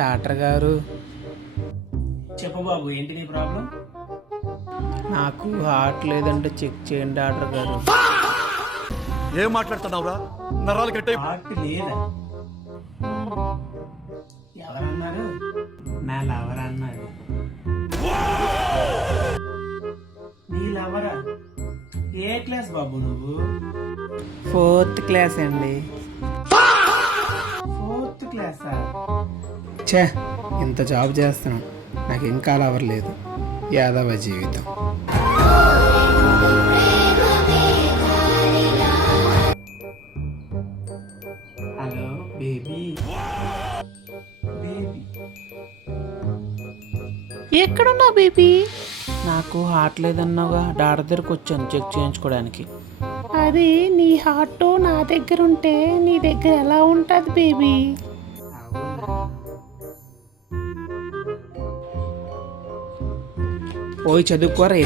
Doctor గారు, చెప్పు బాబు, ఏంటి నీ ప్రాబ్లం? నాకు హార్ట్ లేదంటే చెక్ చేయండి డాక్టర్ గారు. ఏం మాట్లాడుతున్నావురా? నరాలు కట్టే. హార్ట్ లేదా? ఎవరన్నారు? నా లవర్ అన్నది. నీ లవరా? ఏ క్లాస్ బాబు నువ్వు? 4th క్లాస్ అండి. 4th క్లాసా? ఛే, ఇంత జాబ్ చేస్తున్నాం, నాకు ఇంకా లవర్ లేదు. యాదవ జీవితం. Hello baby. బేబీ ఎక్కడున్నావు బేబీ? నాకు హార్ట్ లేదన్నావుగా, డాక్టర్ దగ్గరకు వచ్చాను చెక్ చేయించుకోవడానికి. అది నీ హార్ట్ నా దగ్గర ఉంటే నీ దగ్గర ఎలా ఉంటుంది బేబీ? అవునా? పోయి చదువుకోరా.